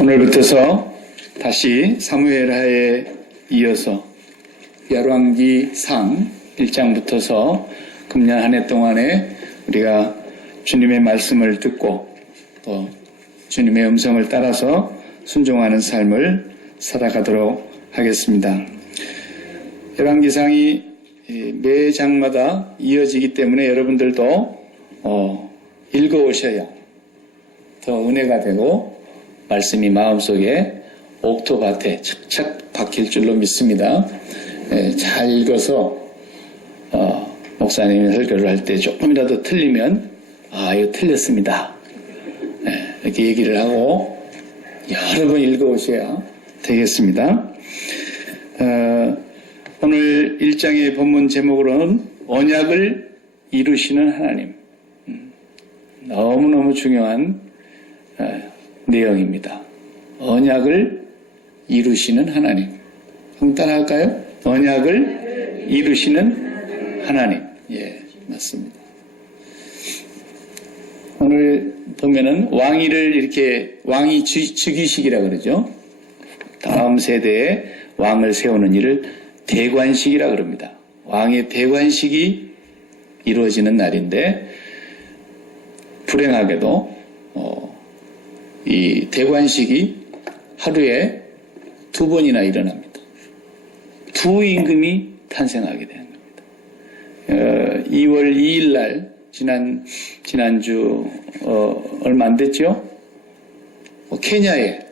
오늘부터서 다시 사무엘하에 이어서 열왕기상 1장부터서 금년 한 해 동안에 우리가 주님의 말씀을 듣고 또 주님의 음성을 따라서 순종하는 삶을 살아가도록 하겠습니다. 열왕기상이 매 장마다 이어지기 때문에 여러분들도 읽어오셔야 더 은혜가 되고 말씀이 마음속에 옥토밭에 착착 박힐 줄로 믿습니다. 잘 읽어서 목사님이 설교를 할 때 조금이라도 틀리면 이거 틀렸습니다. 이렇게 얘기를 하고 여러 번 읽어오셔야 되겠습니다. 오늘 1장의 본문 제목으로는 언약을 이루시는 하나님. 너무너무 중요한 내용입니다. 언약을 이루시는 하나님. 한번 따라할까요? 언약을 이루시는 하나님. 예, 맞습니다. 오늘 보면은 왕이 즉위식이라 그러죠. 다음 세대에 왕을 세우는 일을 대관식이라 그럽니다. 왕의 대관식이 이루어지는 날인데 불행하게도 이 대관식이 하루에 2번이나 일어납니다. 두 임금이 탄생하게 되는 겁니다. 2월 2일 날 지난주 얼마 안 됐죠?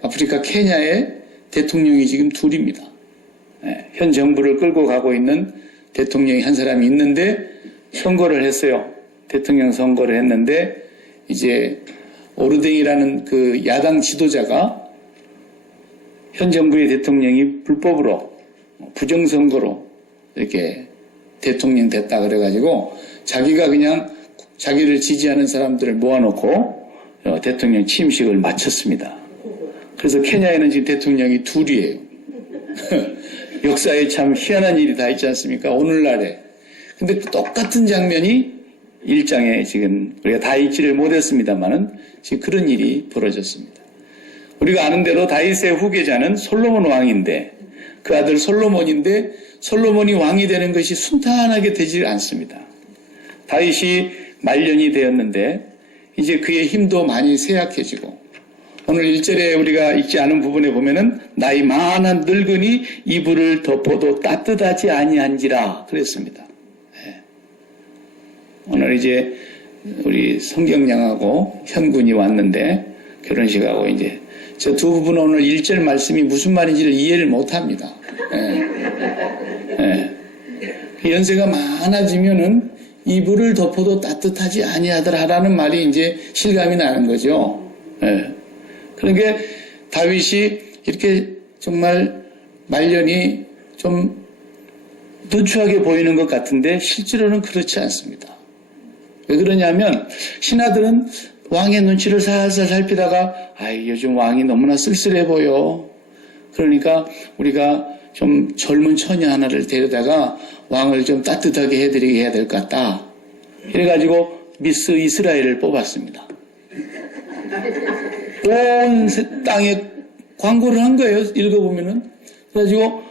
아프리카 케냐에 대통령이 지금 둘입니다. 현 정부를 끌고 가고 있는 대통령이 한 사람이 있는데 선거를 했어요. 대통령 선거를 했는데 이제 오르댕이라는 그 야당 지도자가 현 정부의 대통령이 불법으로 부정선거로 이렇게 대통령 됐다 그래가지고 자기가 그냥 자기를 지지하는 사람들을 모아놓고 대통령 취임식을 마쳤습니다. 그래서 케냐에는 지금 대통령이 둘이에요. 역사에 참 희한한 일이 다 있지 않습니까? 오늘날에. 근데 똑같은 장면이 1장에 지금 우리가 다 읽지를 못했습니다만은 지금 그런 일이 벌어졌습니다. 우리가 아는 대로 다윗의 후계자는 솔로몬 왕인데 그 아들 솔로몬인데 솔로몬이 왕이 되는 것이 순탄하게 되지 않습니다. 다윗이 말년이 되었는데 이제 그의 힘도 많이 쇠약해지고 오늘 1절에 우리가 읽지 않은 부분에 보면은 나이 많은 늙은이 이불을 덮어도 따뜻하지 아니한지라 그랬습니다. 오늘 이제 우리 성경양하고 현군이 왔는데 결혼식하고 이제 저 두 부분은 오늘 1절 말씀이 무슨 말인지를 이해를 못합니다. 연세가 많아지면은 이불을 덮어도 따뜻하지 아니하더라라는 말이 이제 실감이 나는 거죠. 그러니까 다윗이 이렇게 정말 말년이 좀 누추하게 보이는 것 같은데 실제로는 그렇지 않습니다. 왜 그러냐면 신하들은 왕의 눈치를 살살 살피다가 요즘 왕이 너무나 쓸쓸해 보여. 그러니까 우리가 좀 젊은 처녀 하나를 데려다가 왕을 좀 따뜻하게 해드리게 해야 될 것 같다. 이래가지고 미스 이스라엘을 뽑았습니다. 온 땅에 광고를 한 거예요. 읽어보면은. 그래가지고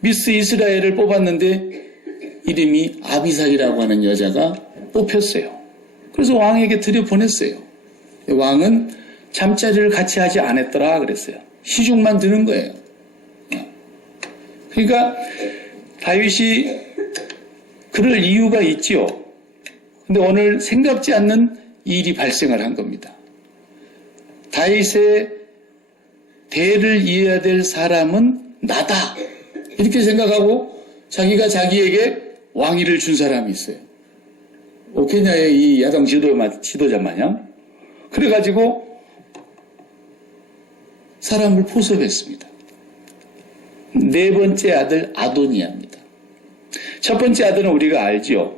미스 이스라엘을 뽑았는데 이름이 아비삭이라고 하는 여자가 뽑혔어요. 그래서 왕에게 들여보냈어요. 왕은 잠자리를 같이 하지 않았더라 그랬어요. 시중만 드는 거예요. 그러니까 다윗이 그럴 이유가 있지요. 근데 오늘 생각지 않는 일이 발생을 한 겁니다. 다윗의 대를 이어야 될 사람은 나다. 이렇게 생각하고 자기가 자기에게 왕위를 준 사람이 있어요. 케냐의 이 야당 지도자 마냥. 그래가지고 사람을 포섭했습니다. 4번째 아들 아도니아입니다. 첫 번째 아들은 우리가 알지요.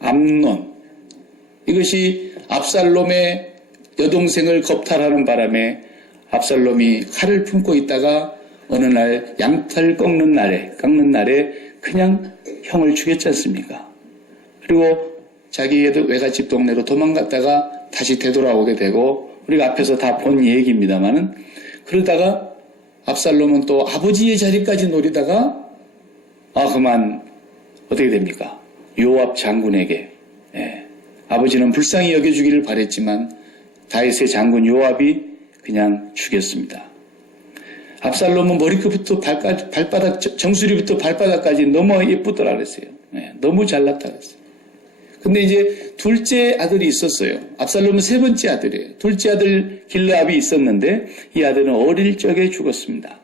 암논. 이것이 압살롬의 여동생을 겁탈하는 바람에 압살롬이 칼을 품고 있다가 어느 날 양털 깎는 날에 그냥 형을 죽였지 않습니까? 그리고 자기의 외갓집 동네로 도망갔다가 다시 되돌아오게 되고 우리가 앞에서 다 본 얘기입니다만은, 그러다가 압살롬은 또 아버지의 자리까지 노리다가 그만 어떻게 됩니까? 요압 장군에게, 아버지는 불쌍히 여겨주기를 바랬지만 다윗의 장군 요압이 그냥 죽였습니다. 압살롬은 머리끝부터 발바닥, 정수리부터 발바닥까지 너무 예쁘더라 그랬어요. 너무 잘났다 그랬어요. 근데 이제 둘째 아들이 있었어요. 압살롬은 세 번째 아들이에요. 둘째 아들 길르압이 있었는데 이 아들은 어릴 적에 죽었습니다.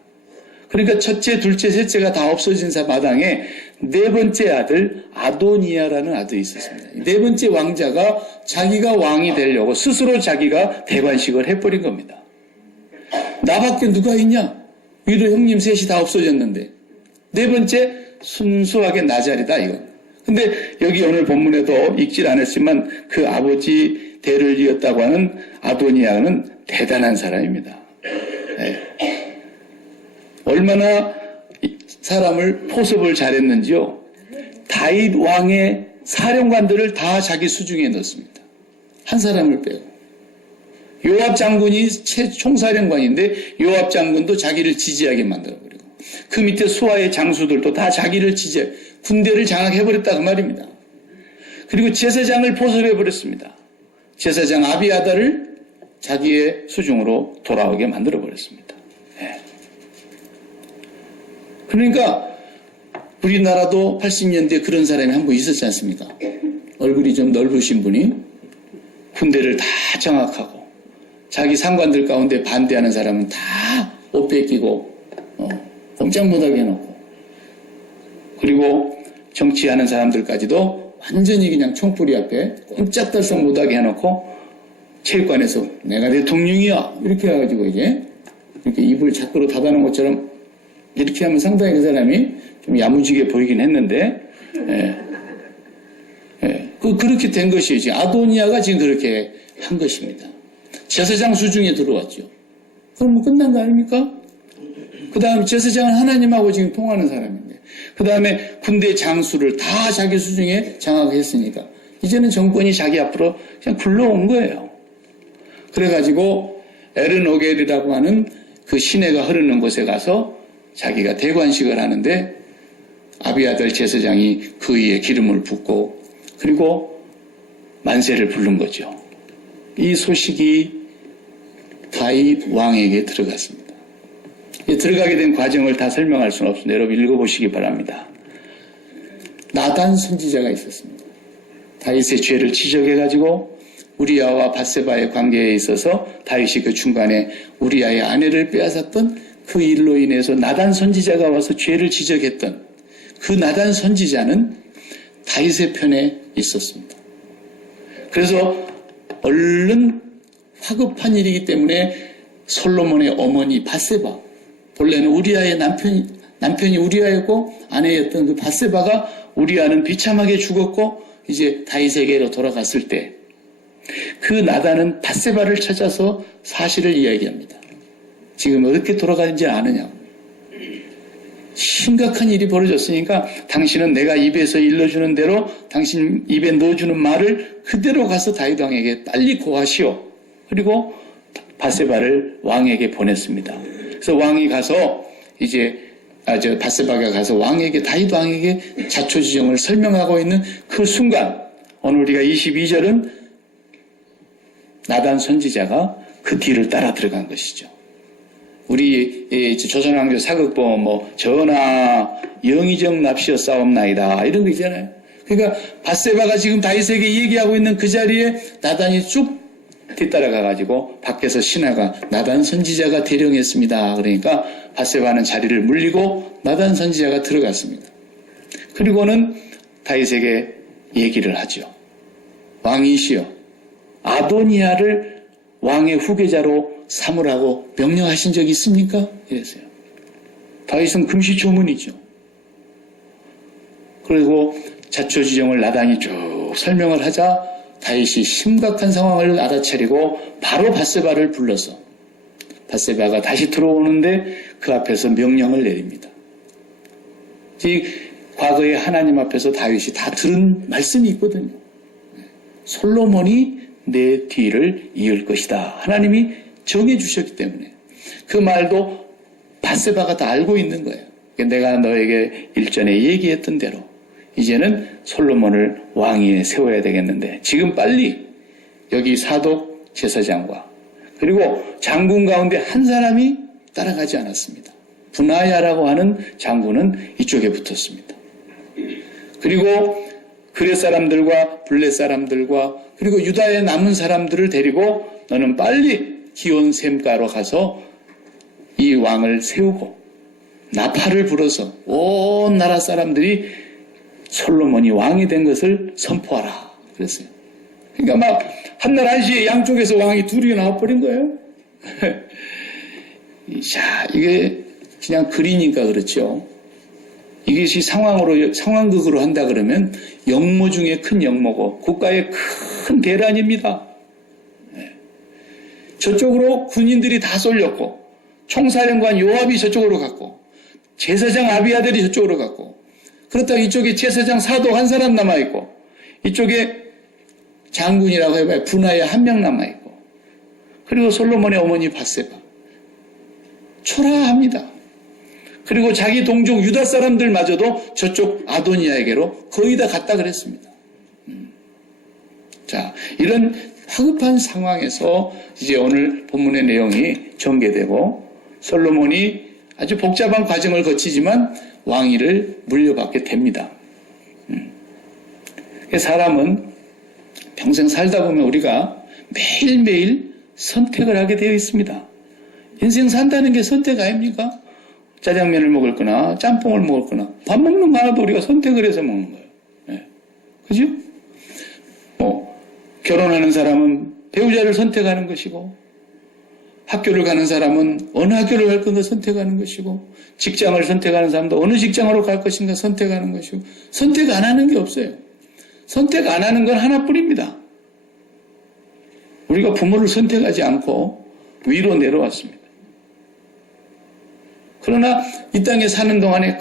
그러니까 첫째, 둘째, 셋째가 다 없어진 마당에 네 번째 아들 아도니아라는 아들이 있었습니다. 네 번째 왕자가 자기가 왕이 되려고 스스로 자기가 대관식을 해버린 겁니다. 나밖에 누가 있냐? 위로 형님 셋이 다 없어졌는데 네 번째 순수하게 나 자리다 이건. 근데 여기 오늘 본문에도 읽질 않았지만 그 아버지 대를 이었다고 하는 아도니아는 대단한 사람입니다. 얼마나 사람을 포섭을 잘했는지요. 다윗 왕의 사령관들을 다 자기 수중에 넣습니다. 한 사람을 빼고. 요압 장군이 총사령관인데 요압 장군도 자기를 지지하게 만들어버리고 그 밑에 수하의 장수들도 다 자기를 지지해 군대를 장악해버렸다 그 말입니다. 그리고 제사장을 포섭해버렸습니다. 제사장 아비아다를 자기의 수중으로 돌아오게 만들어버렸습니다. 그러니까 우리나라도 80년대에 그런 사람이 한 분 있었지 않습니까? 얼굴이 좀 넓으신 분이 군대를 다 장악하고 자기 상관들 가운데 반대하는 사람은 다 옷 뺏기고 꼼짝 못하게 해놓고 그리고 정치하는 사람들까지도 완전히 그냥 총뿌리 앞에 꼼짝달싹 못하게 해놓고 체육관에서 내가 대통령이야 이렇게 해가지고 이제 이렇게 입을 자꾸로 닫아놓은 것처럼 이렇게 하면 상당히 그 사람이 좀 야무지게 보이긴 했는데 그렇게 된 것이에요. 지금 아도니아가 지금 그렇게 한 것입니다. 제사장 수중에 들어왔죠. 그럼 뭐 끝난 거 아닙니까? 그 다음에 제사장은 하나님하고 지금 통하는 사람인데 그 다음에 군대 장수를 다 자기 수중에 장악했으니까 이제는 정권이 자기 앞으로 그냥 굴러온 거예요. 그래가지고 에르노겔이라고 하는 그 시내가 흐르는 곳에 가서 자기가 대관식을 하는데 아비아들 제사장이 그 위에 기름을 붓고 그리고 만세를 부른 거죠. 이 소식이 다윗 왕에게 들어갔습니다. 들어가게 된 과정을 다 설명할 수는 없습니다. 여러분 읽어보시기 바랍니다. 나단 선지자가 있었습니다. 다윗의 죄를 지적해가지고 우리아와 밧세바의 관계에 있어서 다윗이 그 중간에 우리아의 아내를 빼앗았던 그 일로 인해서 나단 선지자가 와서 죄를 지적했던 그 나단 선지자는 다윗의 편에 있었습니다. 그래서 얼른 화급한 일이기 때문에 솔로몬의 어머니 밧세바, 본래는 우리아의 남편이 우리아였고 아내였던 그 밧세바가 우리아는 비참하게 죽었고 이제 다윗에게로 돌아갔을 때 그 나단은 밧세바를 찾아서 사실을 이야기합니다. 지금 어떻게 돌아가는지 아느냐고. 심각한 일이 벌어졌으니까 당신은 내가 입에서 일러주는 대로 당신 입에 넣어주는 말을 그대로 가서 다윗 왕에게 빨리 고하시오. 그리고 밧세바를 왕에게 보냈습니다. 그래서 왕이 가서 이제 밧세바가 가서 왕에게 다윗 왕에게 자초지정을 설명하고 있는 그 순간 오늘 우리가 22절은 나단 선지자가 그 뒤를 따라 들어간 것이죠. 우리 조선왕조 사극보 전하 영의정 납시어 싸움나이다 이런 거 있잖아요. 그러니까 밧세바가 지금 다윗에게 얘기하고 있는 그 자리에 나단이 쭉 뒤따라가가지고 밖에서 신하가 나단 선지자가 대령했습니다. 그러니까 밧세바는 자리를 물리고 나단 선지자가 들어갔습니다. 그리고는 다윗에게 얘기를 하죠. 왕이시여 아도니아를 왕의 후계자로 삼으라고 명령하신 적이 있습니까? 이랬어요. 다윗은 금시초문이죠. 그리고 자초지정을 나단이 쭉 설명을 하자 다윗이 심각한 상황을 알아차리고 바로 밧세바를 불러서 밧세바가 다시 들어오는데 그 앞에서 명령을 내립니다. 이 과거에 하나님 앞에서 다윗이 다 들은 말씀이 있거든요. 솔로몬이 내 뒤를 이을 것이다. 하나님이 정해주셨기 때문에 그 말도 밧세바가 다 알고 있는 거예요. 내가 너에게 일전에 얘기했던 대로 이제는 솔로몬을 왕위에 세워야 되겠는데 지금 빨리 여기 사독 제사장과 그리고 장군 가운데 한 사람이 따라가지 않았습니다. 분하야라고 하는 장군은 이쪽에 붙었습니다. 그리고 그렛 사람들과 블렛 사람들과 그리고 유다에 남은 사람들을 데리고 너는 빨리 기온 샘가로 가서 이 왕을 세우고 나팔을 불어서 온 나라 사람들이 솔로몬이 왕이 된 것을 선포하라 그랬어요. 그러니까 막 한날 한시에 양쪽에서 왕이 둘이 나와버린 거예요. 자, 이게 그냥 글이니까 그렇죠. 이것이 상황극으로 한다 그러면 역모 중에 큰 역모고 국가의 큰 대란입니다. 저쪽으로 군인들이 다 쏠렸고 총사령관 요압이 저쪽으로 갔고 제사장 아비아들이 저쪽으로 갔고 그렇다고 이쪽에 제사장 사독 한 사람 남아있고 이쪽에 장군이라고 해봐야 분하야 한 명 남아있고 그리고 솔로몬의 어머니 밧세바 초라합니다. 그리고 자기 동족 유다 사람들마저도 저쪽 아도니아에게로 거의 다 갔다 그랬습니다. 자, 이런 화급한 상황에서 이제 오늘 본문의 내용이 전개되고 솔로몬이 아주 복잡한 과정을 거치지만 왕위를 물려받게 됩니다. 사람은 평생 살다 보면 우리가 매일매일 선택을 하게 되어 있습니다. 인생 산다는 게 선택 아닙니까? 짜장면을 먹을 거나 짬뽕을 먹을 거나 밥 먹는 거 하나도 우리가 선택을 해서 먹는 거예요. 네. 그죠? 결혼하는 사람은 배우자를 선택하는 것이고 학교를 가는 사람은 어느 학교를 갈 건가 선택하는 것이고 직장을 선택하는 사람도 어느 직장으로 갈 것인가 선택하는 것이고 선택 안 하는 게 없어요. 선택 안 하는 건 하나뿐입니다. 우리가 부모를 선택하지 않고 위로 내려왔습니다. 그러나 이 땅에 사는 동안에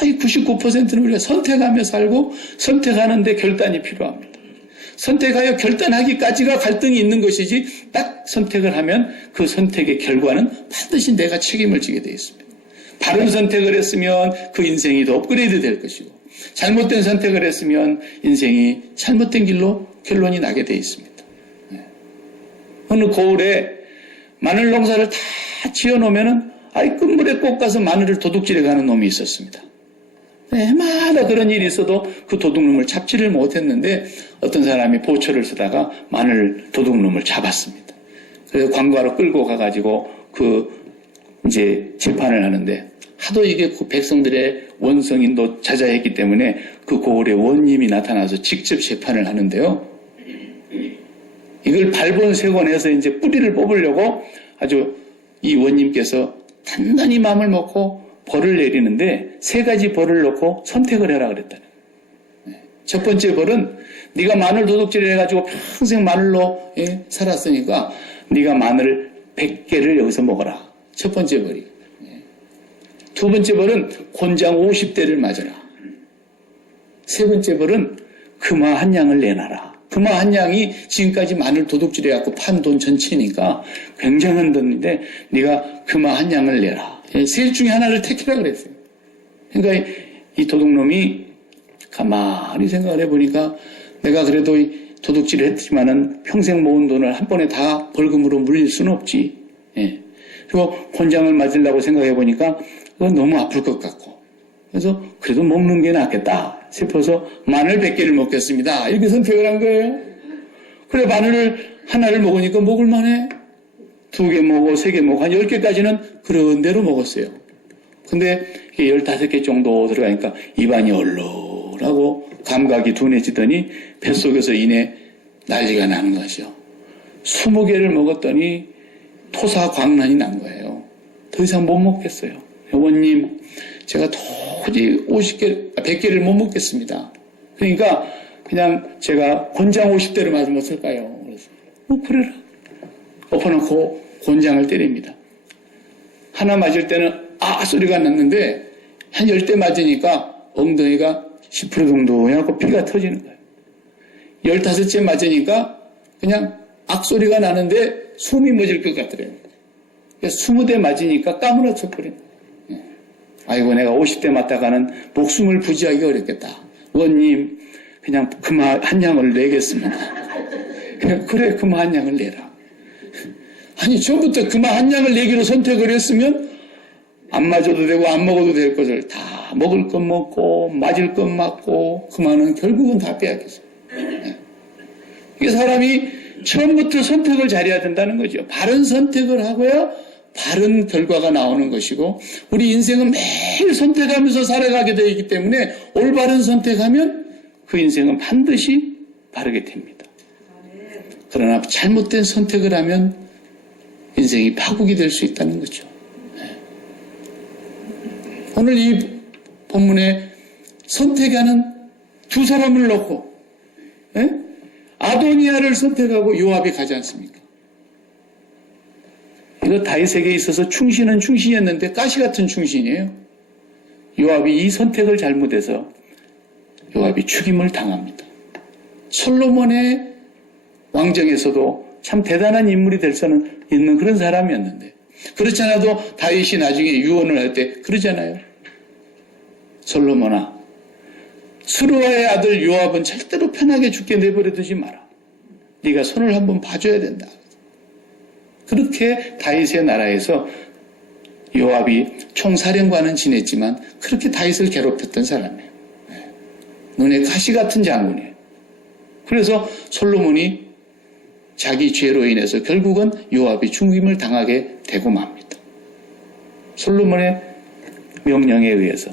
거의 99%는 우리가 선택하며 살고 선택하는데 결단이 필요합니다. 선택하여 결단하기까지가 갈등이 있는 것이지 딱 선택을 하면 그 선택의 결과는 반드시 내가 책임을 지게 되어 있습니다. 바른 선택을 했으면 그 인생이 더 업그레이드 될 것이고 잘못된 선택을 했으면 인생이 잘못된 길로 결론이 나게 되어 있습니다. 어느 고을에 마늘 농사를 다 지어놓으면 끝물에 꼭 가서 마늘을 도둑질해 가는 놈이 있었습니다. 해마다 그런 일이 있어도 그 도둑놈을 잡지를 못했는데 어떤 사람이 보초를 쓰다가 마늘 도둑놈을 잡았습니다. 그래서 관과로 끌고 가가지고 이제 재판을 하는데 하도 이게 그 백성들의 원성인도 자자했기 때문에 그 고을에 원님이 나타나서 직접 재판을 하는데요. 이걸 발본색원해서 이제 뿌리를 뽑으려고 아주 이 원님께서 단단히 마음을 먹고 벌을 내리는데 세 가지 벌을 놓고 선택을 해라 그랬다는 거예요. 첫 번째 벌은 네가 마늘 도둑질을 해가지고 평생 마늘로 살았으니까 네가 마늘 100개를 여기서 먹어라. 첫 번째 벌이. 두 번째 벌은 곤장 50대를 맞아라. 세 번째 벌은 금화 한 양을 내놔라. 금화 한 양이 지금까지 마늘 도둑질해갖고 판 돈 전체니까 굉장한 돈인데 네가 금화 한 양을 내라. 셋 중에 하나를 택해라 그랬어요. 그러니까 이 도둑놈이 가만히 생각을 해보니까 내가 그래도 도둑질을 했지만은 평생 모은 돈을 한 번에 다 벌금으로 물릴 수는 없지. 그리고 곤장을 맞으려고 생각해보니까 그건 너무 아플 것 같고. 그래서 그래도 먹는 게 낫겠다 싶어서 마늘 100개를 먹겠습니다. 이렇게 선택을 한 거예요. 그래 마늘을 하나를 먹으니까 먹을만해. 2개 먹고 3개 먹고 한 10개까지는 그런 대로 먹었어요. 근데 이게 15개 정도 들어가니까 입안이 얼얼하고 감각이 둔해지더니 뱃속에서 이내 난리가 나는 거죠. 20개를 먹었더니 토사광난이 난 거예요. 더 이상 못 먹겠어요. 여보님, 제가 도저히 100개를 못 먹겠습니다. 그러니까 그냥 제가 곤장 50대를 맞으면 어떨까요? 그래서 그래라. 엎어놓고 곤장을 때립니다. 하나 맞을 때는 소리가 났는데 한 10대 맞으니까 엉덩이가 10% 정도 해갖고 피가 터지는 거예요. 15째 맞으니까 그냥 악소리가 나는데 숨이 멎을 것 같더래요. 20대 맞으니까 까무러쳐 버린 거예요. 아이고, 내가 50대 맞다가는 목숨을 부지하기 어렵겠다. 원님, 그냥 금화 한 양을 내겠습니다. 그래, 금화 한 양을 내라. 아니, 처음부터 금화 한 양을 내기로 선택을 했으면 안 맞아도 되고 안 먹어도 될 것을 다 먹을 것 먹고 맞을 것 맞고 금화는 결국은 다 빼앗겼어요. 이게 사람이 처음부터 선택을 잘해야 된다는 거죠. 바른 선택을 하고야 바른 결과가 나오는 것이고, 우리 인생은 매일 선택하면서 살아가게 되어 있기 때문에 올바른 선택하면 그 인생은 반드시 바르게 됩니다. 그러나 잘못된 선택을 하면 인생이 파국이 될 수 있다는 거죠. 오늘 이 본문에 선택하는 두 사람을 놓고 아도니아를 선택하고 요압이 가지 않습니까? 이거 다윗에게 있어서 충신은 충신이었는데 가시 같은 충신이에요. 요압이 이 선택을 잘못해서 요압이 죽임을 당합니다. 솔로몬의 왕정에서도 참 대단한 인물이 될 수는 있는 그런 사람이었는데, 그렇지 않아도 다윗이 나중에 유언을 할 때 그러잖아요. 솔로몬아, 스루아의 아들 요압은 절대로 편하게 죽게 내버려 두지 마라. 네가 손을 한번 봐줘야 된다. 그렇게 다윗의 나라에서 요압이 총사령관은 지냈지만 그렇게 다윗을 괴롭혔던 사람이에요. 눈에 가시 같은 장군이에요. 그래서 솔로몬이 자기 죄로 인해서 결국은 요압이 죽임을 당하게 되고 맙니다. 솔로몬의 명령에 의해서.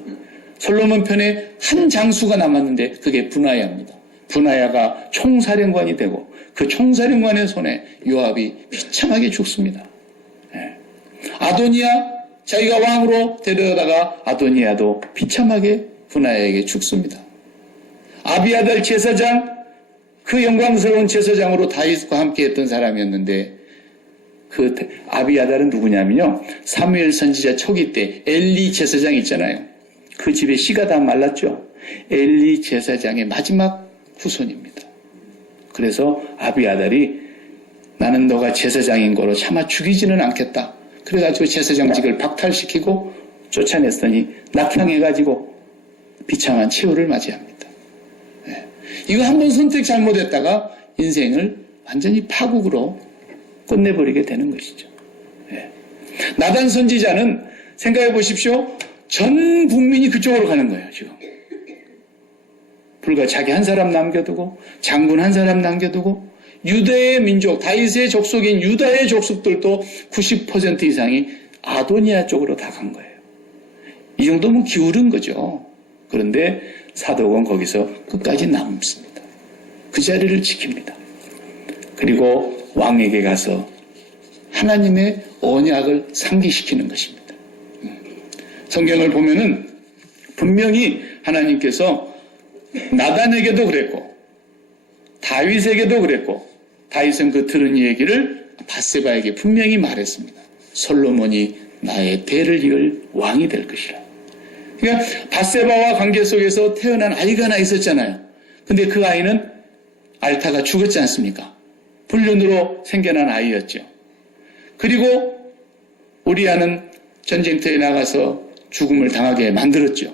솔로몬 편에 한 장수가 남았는데 그게 분하야입니다. 분하야가 총사령관이 되고 그 총사령관의 손에 요압이 비참하게 죽습니다. 아도니아, 자기가 왕으로 데려다가 아도니아도 비참하게 분하야에게 죽습니다. 아비아달 제사장, 그 영광스러운 제사장으로 다윗과 함께 했던 사람이었는데, 그 아비아달은 누구냐면요, 사무엘 선지자 초기 때 엘리 제사장 있잖아요. 그 집에 씨가 다 말랐죠. 엘리 제사장의 마지막 후손입니다. 그래서 아비아달이 나는 너가 제사장인 거로 차마 죽이지는 않겠다. 그래가지고 제사장직을 박탈시키고 쫓아냈더니 낙향해가지고 비참한 최후를 맞이합니다. 이거 한번 선택 잘못했다가 인생을 완전히 파국으로 끝내버리게 되는 것이죠. 나단 선지자는 생각해 보십시오. 전 국민이 그쪽으로 가는 거예요, 지금. 불과 자기 한 사람 남겨두고, 장군 한 사람 남겨두고, 유대의 민족, 다윗의 족속인 유다의 족속들도 90% 이상이 아도니아 쪽으로 다 간 거예요. 이 정도면 기울은 거죠. 그런데 사독은 거기서 끝까지 남습니다. 그 자리를 지킵니다. 그리고 왕에게 가서 하나님의 언약을 상기시키는 것입니다. 성경을 보면은 분명히 하나님께서 나단에게도 그랬고 다윗에게도 그랬고, 다윗은 그 들은 얘기를 밧세바에게 분명히 말했습니다. 솔로몬이 나의 대를 이을 왕이 될 것이라. 그러니까 밧세바와 관계 속에서 태어난 아이가 하나 있었잖아요. 근데 그 아이는 알타가 죽었지 않습니까? 불륜으로 생겨난 아이였죠. 그리고 우리아는 전쟁터에 나가서 죽음을 당하게 만들었죠.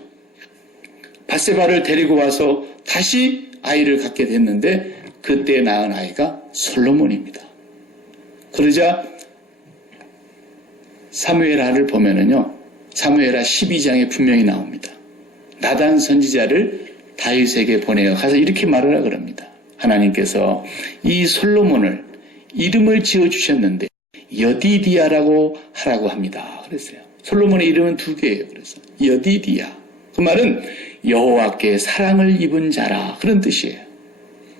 밧세바를 데리고 와서 다시 아이를 갖게 됐는데 그때 낳은 아이가 솔로몬입니다. 그러자 사무엘하를 보면은요, 사무엘하 12장에 분명히 나옵니다. 나단 선지자를 다윗에게 보내어 가서 이렇게 말하라 그럽니다. 하나님께서 이 솔로몬을 이름을 지어주셨는데 여디디아라고 하라고 합니다. 그랬어요. 솔로몬의 이름은 두 개예요. 그래서 여디디아. 그 말은 여호와께 사랑을 입은 자라, 그런 뜻이에요.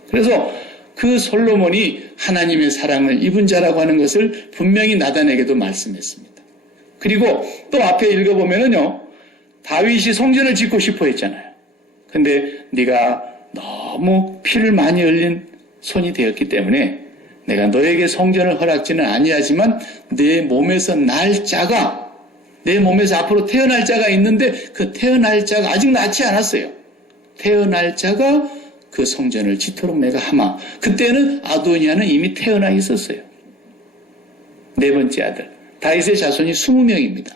그래서 그 솔로몬이 하나님의 사랑을 입은 자라고 하는 것을 분명히 나단에게도 말씀했습니다. 그리고 또 앞에 읽어보면은요, 다윗이 성전을 짓고 싶어 했잖아요. 근데 네가 너무 피를 많이 흘린 손이 되었기 때문에 내가 너에게 성전을 허락지는 아니하지만 내 몸에서 날 자가, 내 몸에서 앞으로 태어날 자가 있는데 그 태어날 자가 아직 낳지 않았어요. 태어날 자가 그 성전을 짓도록 내가 하마. 그때는 아도니아는 이미 태어나 있었어요. 네 번째 아들. 다윗의 자손이 20명입니다.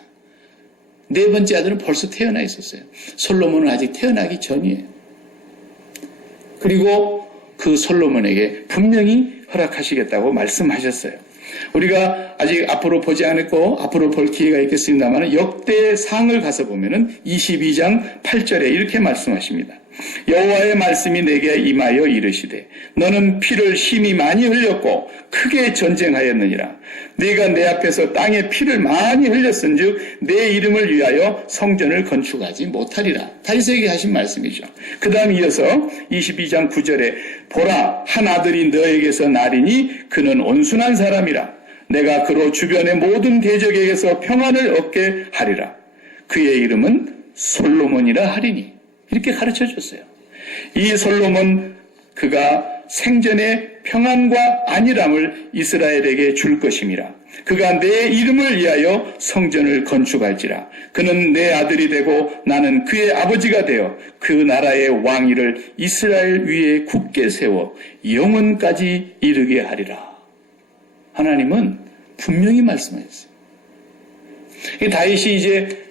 네 번째 아들은 벌써 태어나 있었어요. 솔로몬은 아직 태어나기 전이에요. 그리고 그 솔로몬에게 분명히 허락하시겠다고 말씀하셨어요. 우리가 아직 앞으로 보지 않았고 앞으로 볼 기회가 있겠습니다만 역대상을 가서 보면은 22장 8절에 이렇게 말씀하십니다. 여호와의 말씀이 내게 임하여 이르시되 너는 피를 심히 많이 흘렸고 크게 전쟁하였느니라. 네가 내 앞에서 땅에 피를 많이 흘렸은즉 내 이름을 위하여 성전을 건축하지 못하리라. 다윗에게 하신 말씀이죠. 그 다음 이어서 22장 9절에 보라 한 아들이 너에게서 나리니 그는 온순한 사람이라. 내가 그로 주변의 모든 대적에게서 평안을 얻게 하리라. 그의 이름은 솔로몬이라 하리니. 이렇게 가르쳐 줬어요. 이 솔로몬 그가 생전의 평안과 안일함을 이스라엘에게 줄 것임이라. 그가 내 이름을 위하여 성전을 건축할지라. 그는 내 아들이 되고 나는 그의 아버지가 되어 그 나라의 왕위를 이스라엘 위에 굳게 세워 영원까지 이르게 하리라. 하나님은 분명히 말씀하셨어요. 다윗이 이제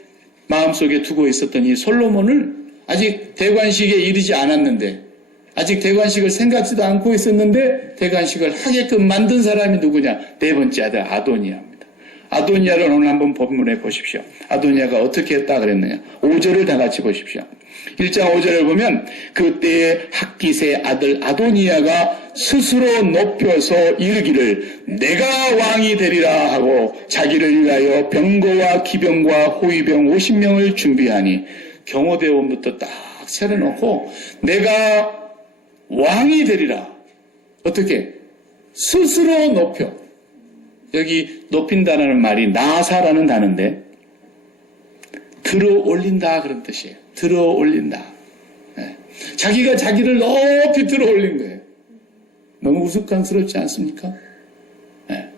마음속에 두고 있었던 이 솔로몬을 아직 대관식에 이르지 않았는데, 아직 대관식을 생각지도 않고 있었는데 대관식을 하게끔 만든 사람이 누구냐? 네 번째 아들 아도니아입니다. 아도니아를 오늘 한번 본문에 보십시오. 아도니아가 어떻게 했다 그랬느냐? 5절을 다 같이 보십시오. 1장 5절을 보면 그때의 학깃의 아들 아도니아가 스스로 높여서 이르기를 내가 왕이 되리라 하고 자기를 위하여 병거와 기병과 호위병 50명을 준비하니 경호대원부터 딱 차려놓고 내가 왕이 되리라. 어떻게? 스스로 높여. 여기 높인다는 말이 나사라는 단어인데 들어 올린다 그런 뜻이에요. 들어 올린다. 네. 자기가 자기를 높이 들어 올린 거예요. 너무 우스꽝스럽지 않습니까? 네.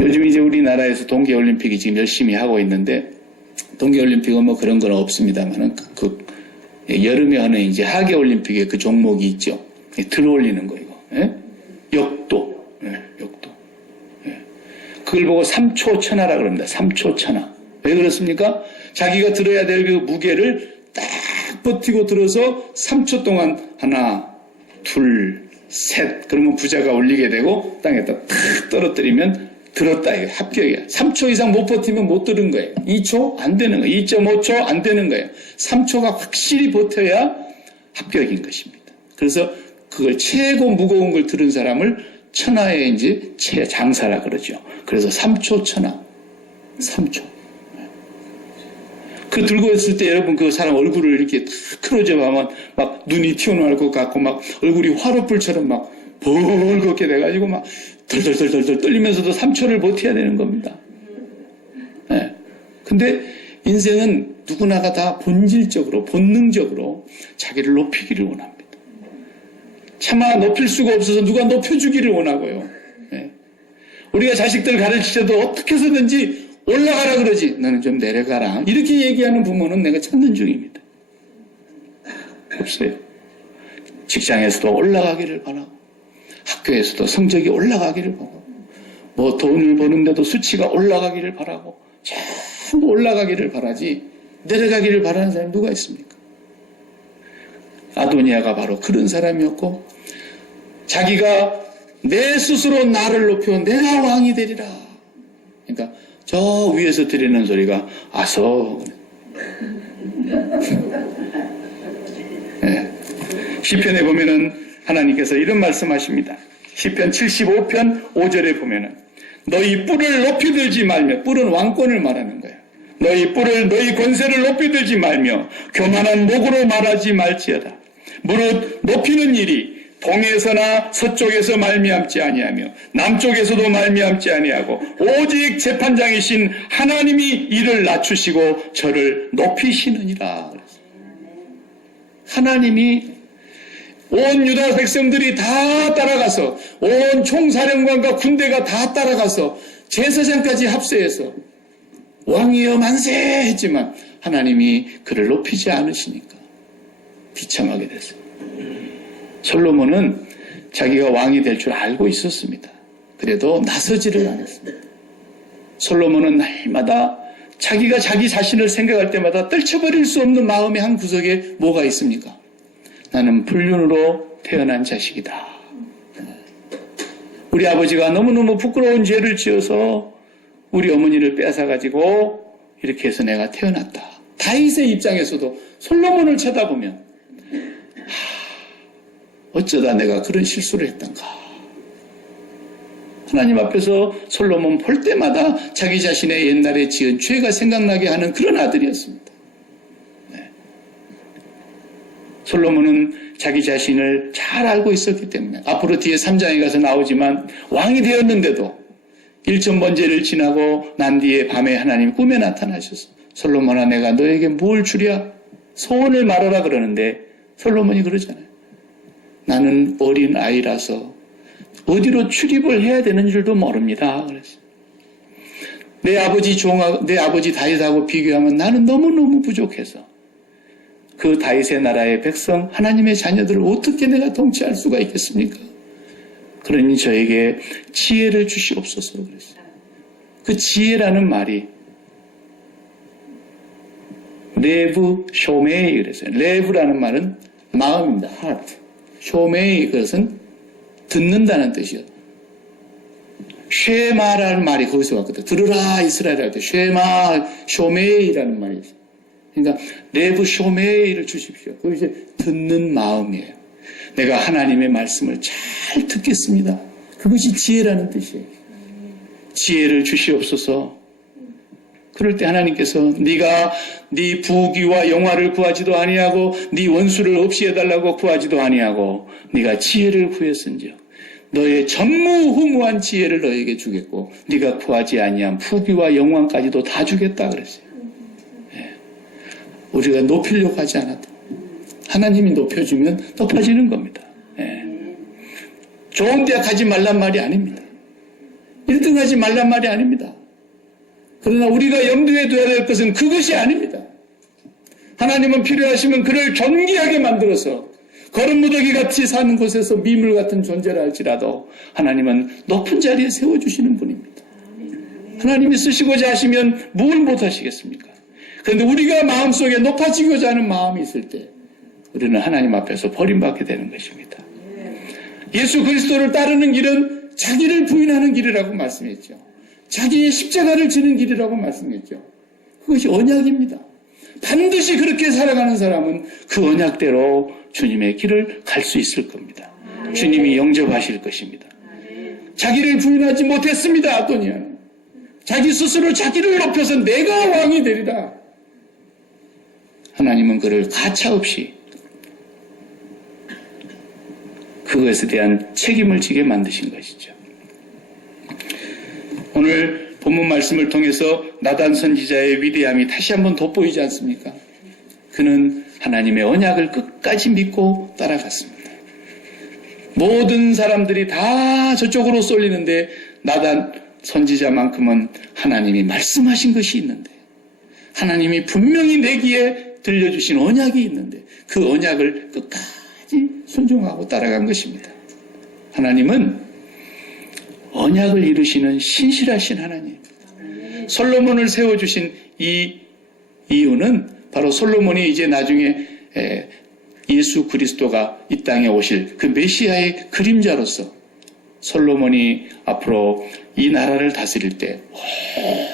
요즘 이제 우리나라에서 동계올림픽이 지금 열심히 하고 있는데 동계올림픽은 뭐 그런 건 없습니다만은 여름에 하는 이제 하계올림픽에 그 종목이 있죠. 들어 올리는 거 이거. 예? 역도. 예, 역도. 예. 그걸 보고 3초 천하라 그럽니다. 3초 천하. 왜 그렇습니까? 자기가 들어야 될 그 무게를 딱 버티고 들어서 3초 동안 하나, 둘, 셋. 그러면 부자가 올리게 되고 땅에다 탁 떨어뜨리면 들었다. 이게 합격이야. 3초 이상 못 버티면 못 들은 거예요. 2초 안 되는 거예요. 2.5초 안 되는 거예요. 3초가 확실히 버텨야 합격인 것입니다. 그래서 그걸 최고 무거운 걸 들은 사람을 천하의 이제 최장사라 그러죠. 그래서 3초 천하. 3초. 그 들고 있을 때 여러분 그 사람 얼굴을 이렇게 크로즈업 하면 막 눈이 튀어나올 것 같고 막 얼굴이 화롯불처럼 막 벌겋게 돼가지고 막 덜덜덜덜 떨리면서도 3초를 버텨야 되는 겁니다. 네. 근데 인생은 누구나가 다 본질적으로 본능적으로 자기를 높이기를 원합니다. 차마 높일 수가 없어서 누가 높여주기를 원하고요. 네. 우리가 자식들 가르치셔도 어떻게 해서든지 올라가라 그러지 너는 좀 내려가라 이렇게 얘기하는 부모는 내가 찾는 중입니다. 없어요. 직장에서도 올라가기를 바라고 학교에서도 성적이 올라가기를 바라고 뭐 돈을 버는데도 수치가 올라가기를 바라고 전부 올라가기를 바라지 내려가기를 바라는 사람이 누가 있습니까? 아도니아가 바로 그런 사람이었고 자기가 내 스스로 나를 높여 내가 왕이 되리라. 그러니까 저 위에서 들리는 소리가 아서 네. 시편에 보면은 하나님께서 이런 말씀하십니다. 시편 75편 5절에 보면은 너희 뿔을 높이 들지 말며 뿔은 왕권을 말하는 거예요. 너희 뿔을 너희 권세를 높이 들지 말며 교만한 목으로 말하지 말지어다. 무릇 높이는 일이 동에서나 서쪽에서 말미암지 아니하며 남쪽에서도 말미암지 아니하고 오직 재판장이신 하나님이 이를 낮추시고 저를 높이시느니라. 하나님이 온 유다 백성들이 다 따라가서 온 총사령관과 군대가 다 따라가서 제사장까지 합세해서 왕이여 만세 했지만 하나님이 그를 높이지 않으시니까 비참하게 됐어요. 솔로몬은 자기가 왕이 될 줄 알고 있었습니다. 그래도 나서지를 않았습니다. 솔로몬은 날마다 자기가 자기 자신을 생각할 때마다 떨쳐버릴 수 없는 마음의 한 구석에 뭐가 있습니까? 나는 불륜으로 태어난 자식이다. 우리 아버지가 너무너무 부끄러운 죄를 지어서 우리 어머니를 뺏어가지고 이렇게 해서 내가 태어났다. 다윗의 입장에서도 솔로몬을 쳐다보면 어쩌다 내가 그런 실수를 했던가. 하나님 앞에서 솔로몬 볼 때마다 자기 자신의 옛날에 지은 죄가 생각나게 하는 그런 아들이었습니다. 네. 솔로몬은 자기 자신을 잘 알고 있었기 때문에 앞으로 뒤에 3장에 가서 나오지만 왕이 되었는데도 일천번제를 지나고 난 뒤에 밤에 하나님 꿈에 나타나셔서 솔로몬아 내가 너에게 뭘 주랴? 소원을 말하라 그러는데 솔로몬이 그러잖아요. 나는 어린 아이라서 어디로 출입을 해야 되는 줄도 모릅니다. 그랬어요. 내 아버지 다윗하고 비교하면 나는 너무너무 부족해서 그 다윗의 나라의 백성 하나님의 자녀들을 어떻게 내가 통치할 수가 있겠습니까? 그러니 저에게 지혜를 주시옵소서 그랬어요. 그 지혜라는 말이 레브 쇼메이 그랬어요. 레브라는 말은 마음입니다. heart. 쇼메이 그것은 듣는다는 뜻이요. 쉐마라는 말이 거기서 왔거든요. 들으라 이스라엘 할 때 쉐마 쇼메이라는 말이 있어요. 그러니까 레브 쇼메이를 주십시오. 그게 이제 듣는 마음이에요. 내가 하나님의 말씀을 잘 듣겠습니다. 그것이 지혜라는 뜻이에요. 지혜를 주시옵소서. 그럴 때 하나님께서 네가 네 부귀와 영화를 구하지도 아니하고 네 원수를 없이 해달라고 구하지도 아니하고 네가 지혜를 구했은지요. 너의 전무후무한 지혜를 너에게 주겠고 네가 구하지 아니한 부귀와 영광까지도 다 주겠다 그랬어요. 예. 우리가 높이려고 하지 않아도 하나님이 높여주면 높아지는 겁니다. 예. 좋은 대학 가지 말란 말이 아닙니다. 1등 하지 말란 말이 아닙니다. 그러나 우리가 염두에 둬야 될 것은 그것이 아닙니다. 하나님은 필요하시면 그를 존귀하게 만들어서 거름무더기 같이 사는 곳에서 미물 같은 존재라 할지라도 하나님은 높은 자리에 세워주시는 분입니다. 하나님이 쓰시고자 하시면 뭘 못하시겠습니까? 그런데 우리가 마음속에 높아지고자 하는 마음이 있을 때 우리는 하나님 앞에서 버림받게 되는 것입니다. 예수 그리스도를 따르는 길은 자기를 부인하는 길이라고 말씀했죠. 자기의 십자가를 지는 길이라고 말씀했죠. 그것이 언약입니다. 반드시 그렇게 살아가는 사람은 그 언약대로 주님의 길을 갈 수 있을 겁니다. 주님이 영접하실 것입니다. 자기를 부인하지 못했습니다. 아도니아는. 자기 스스로 자기를 높여서 내가 왕이 되리라. 하나님은 그를 가차없이 그것에 대한 책임을 지게 만드신 것이죠. 오늘 본문 말씀을 통해서 나단 선지자의 위대함이 다시 한번 돋보이지 않습니까? 그는 하나님의 언약을 끝까지 믿고 따라갔습니다. 모든 사람들이 다 저쪽으로 쏠리는데 나단 선지자만큼은 하나님이 말씀하신 것이 있는데 하나님이 분명히 내기에 들려주신 언약이 있는데 그 언약을 끝까지 순종하고 따라간 것입니다. 하나님은 언약을 이루시는 신실하신 하나님입니다. 솔로몬을 세워주신 이 이유는 바로 솔로몬이 이제 나중에 예수 그리스도가 이 땅에 오실 그 메시아의 그림자로서 솔로몬이 앞으로 이 나라를 다스릴 때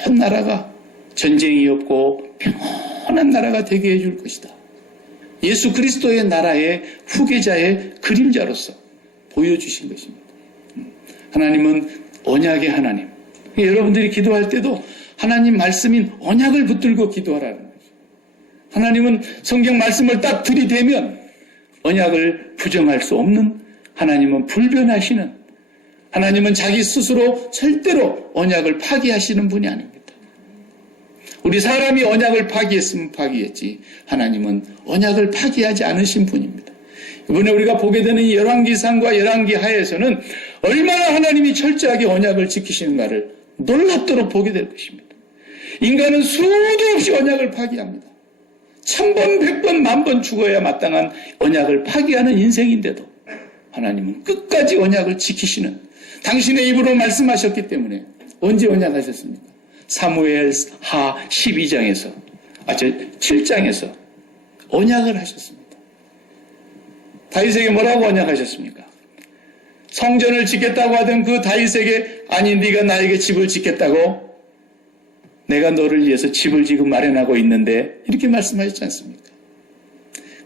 온 나라가 전쟁이 없고 평온한 나라가 되게 해줄 것이다. 예수 그리스도의 나라의 후계자의 그림자로서 보여주신 것입니다. 하나님은 언약의 하나님. 여러분들이 기도할 때도 하나님 말씀인 언약을 붙들고 기도하라는 거죠. 하나님은 성경 말씀을 딱 들이대면 언약을 부정할 수 없는 하나님은 불변하시는 하나님은 자기 스스로 절대로 언약을 파기하시는 분이 아닙니다. 우리 사람이 언약을 파기했으면 파기했지 하나님은 언약을 파기하지 않으신 분입니다. 이번에 우리가 보게 되는 이 열왕기상과 열왕기하에서는 얼마나 하나님이 철저하게 언약을 지키시는가를 놀랍도록 보게 될 것입니다. 인간은 수도 없이 언약을 파기합니다. 1000번, 100번, 10,000번 죽어야 마땅한 언약을 파기하는 인생인데도 하나님은 끝까지 언약을 지키시는, 당신의 입으로 말씀하셨기 때문에. 언제 언약하셨습니까? 사무엘하 7장에서 언약을 하셨습니다. 다윗에게 뭐라고 언약하셨습니까? 성전을 짓겠다고 하던 그 다윗에게, 아니 네가 나에게 집을 짓겠다고? 내가 너를 위해서 집을 지금 마련하고 있는데, 이렇게 말씀하셨지 않습니까?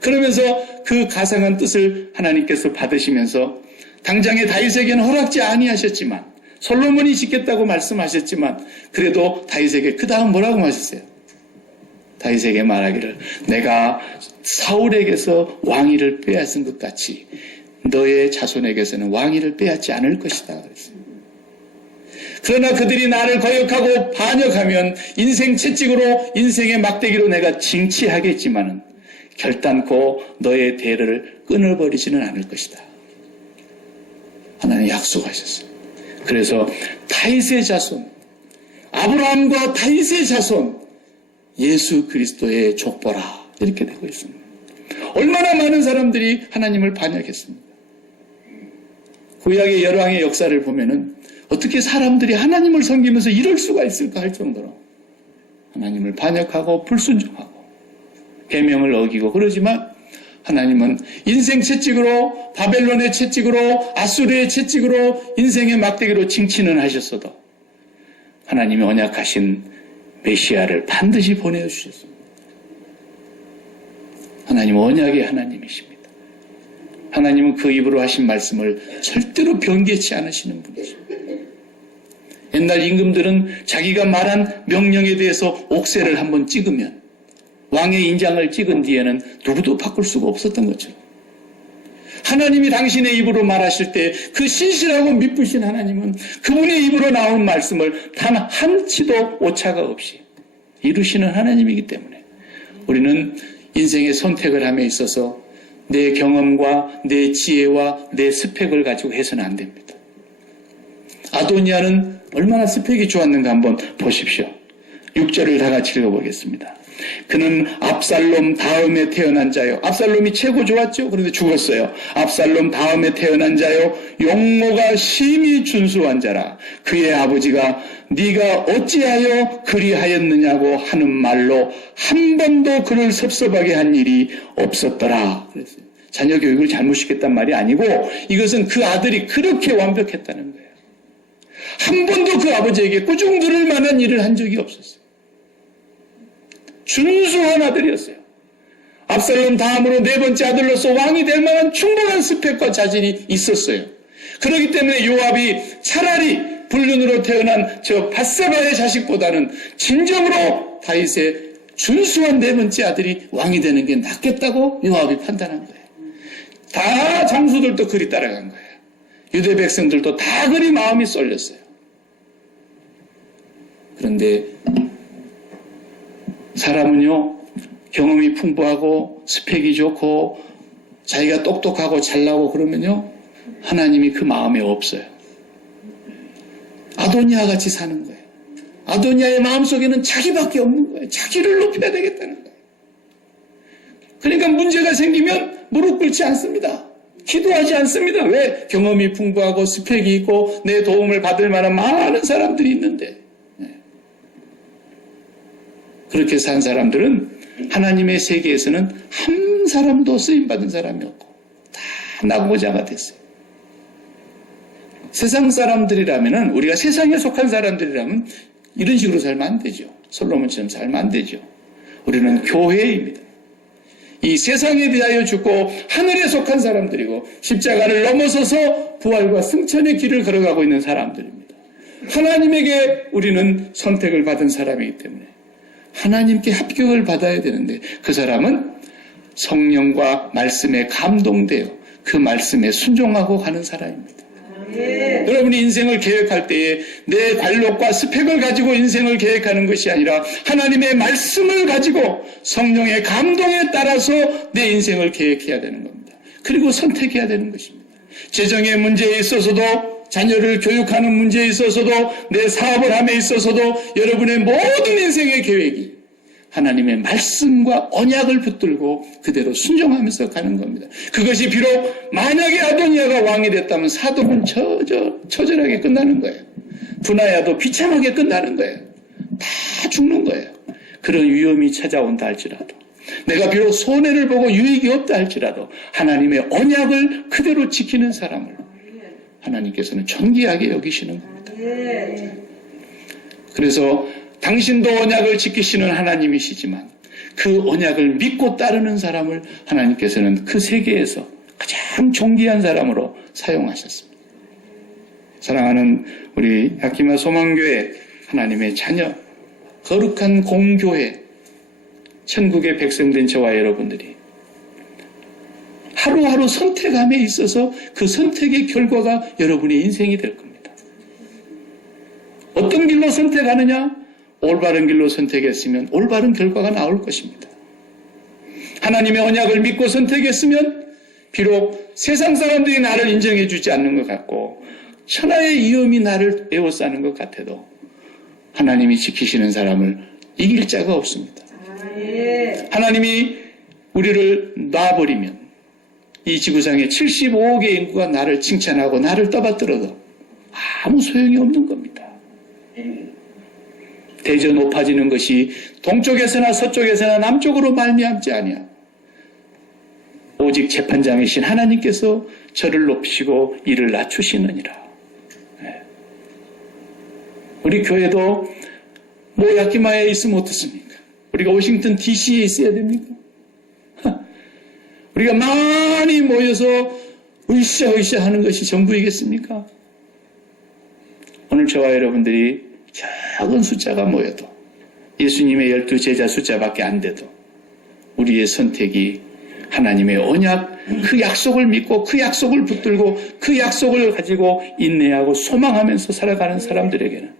그러면서 그 가상한 뜻을 하나님께서 받으시면서 당장에 다윗에게는 허락지 아니하셨지만, 솔로몬이 짓겠다고 말씀하셨지만, 그래도 다윗에게 그 다음 뭐라고 하셨어요? 다윗에게 말하기를, 내가 사울에게서 왕위를 빼앗은 것 같이 너의 자손에게서는 왕위를 빼앗지 않을 것이다 그랬어요. 그러나 그들이 나를 거역하고 반역하면 인생 채찍으로, 인생의 막대기로 내가 징치하겠지만은 결단코 너의 대를 끊어버리지는 않을 것이다. 하나님 약속하셨어요. 그래서 다윗의 자손, 아브라함과 다윗의 자손, 예수 그리스도의 족보라, 이렇게 되고 있습니다. 얼마나 많은 사람들이 하나님을 반역했습니다. 구약의 열왕의 역사를 보면은 어떻게 사람들이 하나님을 섬기면서 이럴 수가 있을까 할 정도로 하나님을 반역하고 불순종하고 계명을 어기고 그러지만, 하나님은 인생 채찍으로, 바벨론의 채찍으로, 아수르의 채찍으로, 인생의 막대기로 징치는 하셨어도 하나님이 언약하신 메시아를 반드시 보내주셨습니다. 하나님은 언약의 하나님이십니다. 하나님은 그 입으로 하신 말씀을 절대로 변개치 않으시는 분이십니다. 옛날 임금들은 자기가 말한 명령에 대해서 옥새를 한번 찍으면, 왕의 인장을 찍은 뒤에는 누구도 바꿀 수가 없었던 것처럼, 하나님이 당신의 입으로 말하실 때 그 신실하고 믿으신 하나님은 그분의 입으로 나오는 말씀을 단 한치도 오차가 없이 이루시는 하나님이기 때문에 우리는 인생의 선택을 함에 있어서 내 경험과 내 지혜와 내 스펙을 가지고 해서는 안 됩니다. 아도니아는 얼마나 스펙이 좋았는가 한번 보십시오. 6절을 다 같이 읽어보겠습니다. 그는 압살롬 다음에 태어난 자요. 압살롬이 최고 좋았죠. 그런데 죽었어요. 압살롬 다음에 태어난 자요. 용모가 심히 준수한 자라. 그의 아버지가 네가 어찌하여 그리하였느냐고 하는 말로 한 번도 그를 섭섭하게 한 일이 없었더라. 그랬어요. 자녀 교육을 잘못 시켰단 말이 아니고, 이것은 그 아들이 그렇게 완벽했다는 거예요. 한 번도 그 아버지에게 꾸중 들을 만한 일을 한 적이 없었어요. 준수한 아들이었어요. 압살롬 다음으로 네 번째 아들로서 왕이 될 만한 충분한 스펙과 자질이 있었어요. 그렇기 때문에 요압이 차라리 불륜으로 태어난 저 밧세바의 자식보다는 진정으로 다윗의 준수한 네 번째 아들이 왕이 되는 게 낫겠다고 요압이 판단한 거예요. 다 장수들도 그리 따라간 거예요. 유대 백성들도 다 그리 마음이 쏠렸어요. 그런데 사람은요, 경험이 풍부하고 스펙이 좋고 자기가 똑똑하고 잘나고 그러면요, 하나님이 그 마음에 없어요. 아도니아 같이 사는 거예요. 아도니아의 마음속에는 자기밖에 없는 거예요. 자기를 높여야 되겠다는 거예요. 그러니까 문제가 생기면 무릎 꿇지 않습니다. 기도하지 않습니다. 왜? 경험이 풍부하고 스펙이 있고 내 도움을 받을 만한 많은 사람들이 있는데. 그렇게 산 사람들은 하나님의 세계에서는 한 사람도 쓰임받은 사람이 없고 다 낙오자가 됐어요. 세상 사람들이라면, 우리가 세상에 속한 사람들이라면 이런 식으로 살면 안 되죠. 솔로몬처럼 살면 안 되죠. 우리는 교회입니다. 이 세상에 대하여 죽고 하늘에 속한 사람들이고 십자가를 넘어서서 부활과 승천의 길을 걸어가고 있는 사람들입니다. 하나님에게 우리는 선택을 받은 사람이기 때문에 하나님께 합격을 받아야 되는데, 그 사람은 성령과 말씀에 감동되어 그 말씀에 순종하고 가는 사람입니다. 여러분이 인생을 계획할 때에 내 관록과 스펙을 가지고 인생을 계획하는 것이 아니라 하나님의 말씀을 가지고 성령의 감동에 따라서 내 인생을 계획해야 되는 겁니다. 그리고 선택해야 되는 것입니다. 재정의 문제에 있어서도, 자녀를 교육하는 문제에 있어서도, 내 사업을 함에 있어서도 여러분의 모든 인생의 계획이 하나님의 말씀과 언약을 붙들고 그대로 순종하면서 가는 겁니다. 그것이 비록 만약에 아도니아가 왕이 됐다면 사독은 처절하게 끝나는 거예요. 분하야도 비참하게 끝나는 거예요. 다 죽는 거예요. 그런 위험이 찾아온다 할지라도, 내가 비록 손해를 보고 유익이 없다 할지라도 하나님의 언약을 그대로 지키는 사람을 하나님께서는 존귀하게 여기시는 겁니다. 그래서 당신도 언약을 지키시는 하나님이시지만 그 언약을 믿고 따르는 사람을 하나님께서는 그 세계에서 가장 존귀한 사람으로 사용하셨습니다. 사랑하는 우리 야키마 소망교회 하나님의 자녀, 거룩한 공교회, 천국의 백성된 저와 여러분들이 하루하루 선택함에 있어서 그 선택의 결과가 여러분의 인생이 될 겁니다. 어떤 길로 선택하느냐? 올바른 길로 선택했으면 올바른 결과가 나올 것입니다. 하나님의 언약을 믿고 선택했으면 비록 세상 사람들이 나를 인정해 주지 않는 것 같고 천하의 위험이 나를 에워싸는 것 같아도 하나님이 지키시는 사람을 이길 자가 없습니다. 하나님이 우리를 놔버리면 이 지구상의 75억의 인구가 나를 칭찬하고 나를 떠받들어도 아무 소용이 없는 겁니다. 대저 높아지는 것이 동쪽에서나 서쪽에서나 남쪽으로 말미암지 아니야. 오직 재판장이신 하나님께서 저를 높이시고 이를 낮추시느니라. 우리 교회도 뭐 야키마에 있으면 어떻습니까? 우리가 워싱턴 DC에 있어야 됩니까? 우리가 많이 모여서 으쌰으쌰 하는 것이 전부이겠습니까? 오늘 저와 여러분들이 작은 숫자가 모여도 예수님의 12제자 숫자밖에 안 돼도 우리의 선택이 하나님의 언약, 그 약속을 믿고 그 약속을 붙들고 그 약속을 가지고 인내하고 소망하면서 살아가는 사람들에게는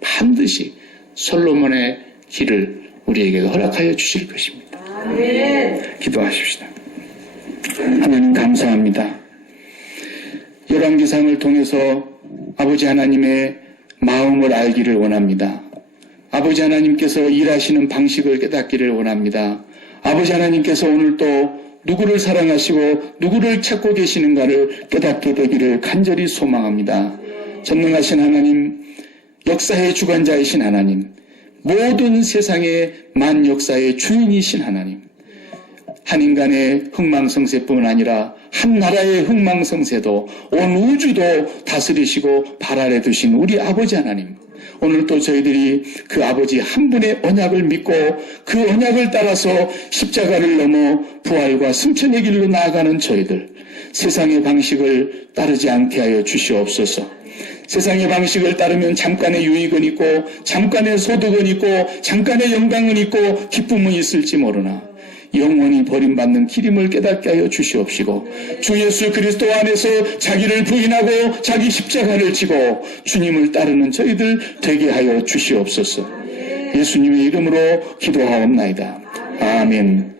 반드시 솔로몬의 길을 우리에게 허락하여 주실 것입니다. 아멘. 기도하십시다. 하나님 감사합니다. 열왕기상을 통해서 아버지 하나님의 마음을 알기를 원합니다. 아버지 하나님께서 일하시는 방식을 깨닫기를 원합니다. 아버지 하나님께서 오늘 또 누구를 사랑하시고 누구를 찾고 계시는가를 깨닫게 되기를 간절히 소망합니다. 전능하신 하나님, 역사의 주관자이신 하나님, 모든 세상의 만역사의 주인이신 하나님, 한 인간의 흥망성쇠뿐만 아니라 한 나라의 흥망성쇠도 온 우주도 다스리시고 발 아래 두신 우리 아버지 하나님, 오늘 또 저희들이 그 아버지 한 분의 언약을 믿고 그 언약을 따라서 십자가를 넘어 부활과 승천의 길로 나아가는 저희들, 세상의 방식을 따르지 않게 하여 주시옵소서. 세상의 방식을 따르면 잠깐의 유익은 있고 잠깐의 소득은 있고 잠깐의 영광은 있고 기쁨은 있을지 모르나 영원히 버림받는 길임을 깨닫게 하여 주시옵시고, 주 예수 그리스도 안에서 자기를 부인하고 자기 십자가를 지고 주님을 따르는 저희들 되게 하여 주시옵소서. 예수님의 이름으로 기도하옵나이다. 아멘.